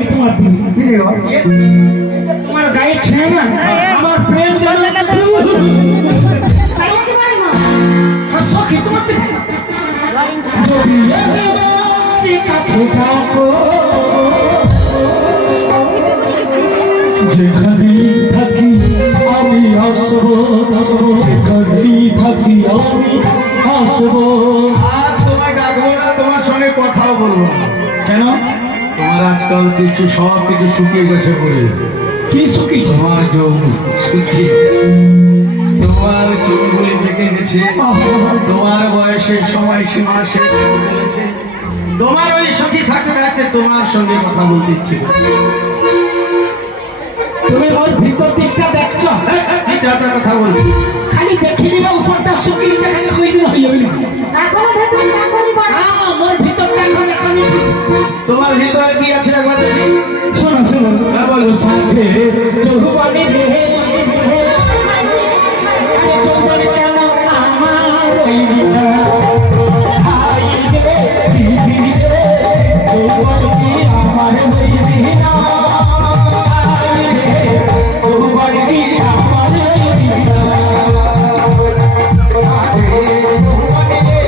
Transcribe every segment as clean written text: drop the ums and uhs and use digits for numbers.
আমি তোমার দিদি তোমার গায়ে ছেড়ে না আমার প্রেম সখী তোমার যেখানে থাকি আমি আসবো, যেখানে থাকি আমি আসবো। আর তোমায় ডাকবো না, তোমার সঙ্গে কথাও বলবো না। কেন? তোমার আজকাল কিছু সব কিছু শুকিয়ে গেছে বলে। কি শুকিয়ে? তোমার যৌবন শুকিয়ে, তোমার চুলগুলি পেকে গেছে, তোমার বয়সের সময় সীমা শেষ হয়ে চলেছে। তোমার ওই সখী থাকতে থাকতে তোমার সঙ্গে কথা বলতে ইচ্ছে করছে। তুমি ওর ভিতর দিকটা দেখছো? কথা বলছি, খালি দেখি নিলে উপরটা শুকিয়ে যেখানে কই দিন হয়ে যাবে না। আমার ভিতরটা এখন এখনই তোমার ভিতরে কি আছে একবার দেখি। শোনো শোনো, বলো সাথে যৌবনে রে, আরে যৌবনে কেন আমার হইবি না, হাই রে দিদি রে, যৌবন কি আমার হইবি না, হাই রে যৌবন কি আমার হইবি না, আরে যৌবন রে,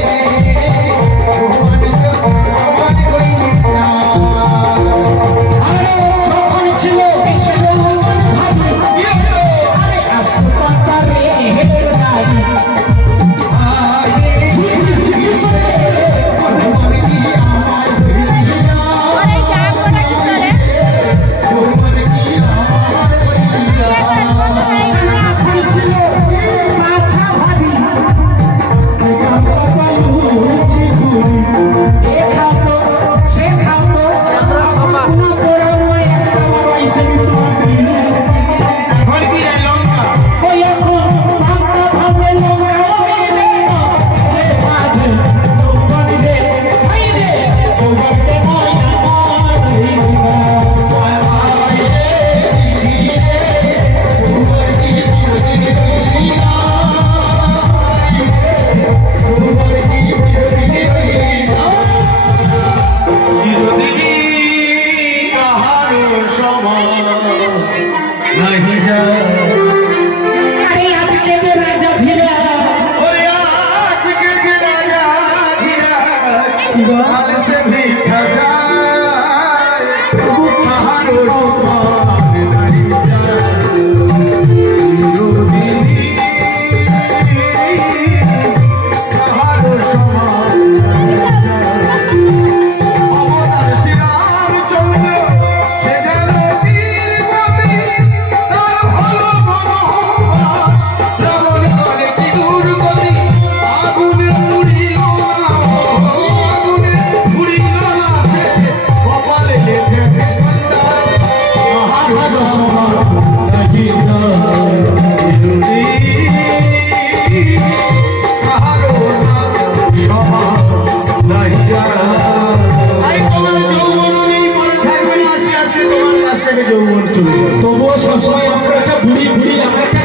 তবুও সবসময় আমরা একটা ঘুরি ঘুরি আমরা একটা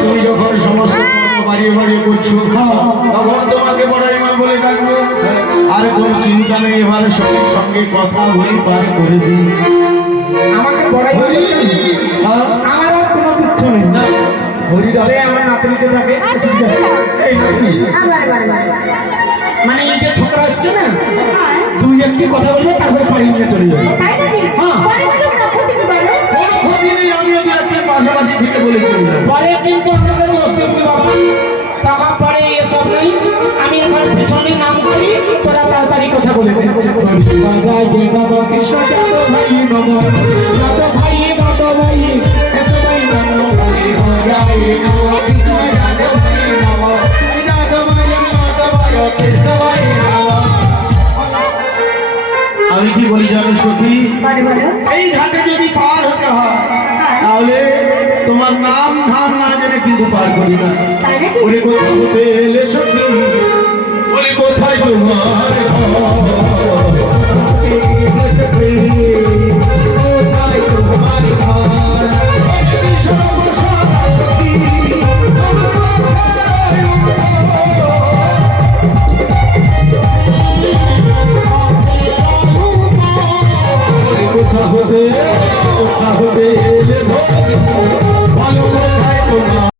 তুমি যখন সমস্ত বাড়িয়ে বাড়িয়ে করছো তখন তোমাকে বড়াইমা বলে ডাকবো। আর কোন চিন্তা নেই, এবার সঙ্গে সঙ্গে কথা বলি পার করে দিই। আমাকে বড়াই আমার আর কোনো দুঃখ নেই। হরি দলে আমার নাতনিতে থাকে। এই নাতনি মানে এই যে ছোকরা আসছে না, দুই একটি কথা বলবো তারপরে পানি নিয়ে চলে যাবে। আমিও দু একটা পাশাপাশি থেকে বলে পরে কিন্তু আমাদের দোষ দেবো বাবা, টাকা পরে এসব নেই। আমি এখন পেছনে নাম করি, তোরা তাড়াতাড়ি কথা বলে বাবা যে বাবা কৃষ্ণ যাদব ভাই বাবা যাদব ভাই বাবা ভাই সবাই বাবা ভাই কৃষ্ণ যাদব ভাই বাবা যাদব ভাই বাবা সবাই বাবা। আমি কি বলি জানো সখী, এই ঘাটে যদি পার হতে হয় তাহলে তোমার নাম ধাম না জেনে কিন্তু পার করি না। ওরে কোথায় পেলে সখী, ওরে কোথায় তোমার